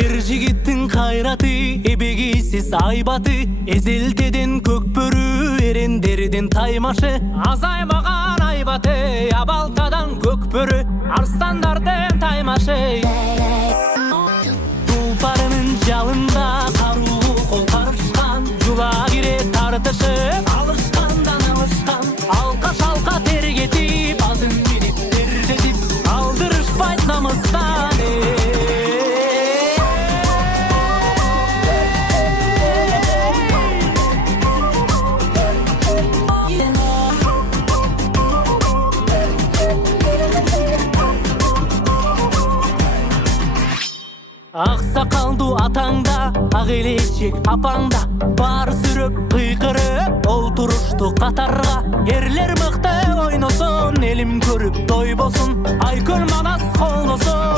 Ер жигиттин кайраты, эбегейсиз айбаты, эзелтеден көкбөрү, эрендерден таймашы. Азаймаган айбаты, абалтадан көкбөрү, арстандардын таймашы. Тулпарынын жалында каруу кол карышкан, жула кире тартышып, алышкандан алышкан. Алка шалка тергетип, азын бирип тергетип, алдырышпайт намыстан. Ак сакалдуу атаңда, ак элечек апаңда, бар сүрөп кыйкырып олтурушту катарга. Эрлер мыкты ойносун, элим көрүп той болсун, Айкөл Манас колдосун.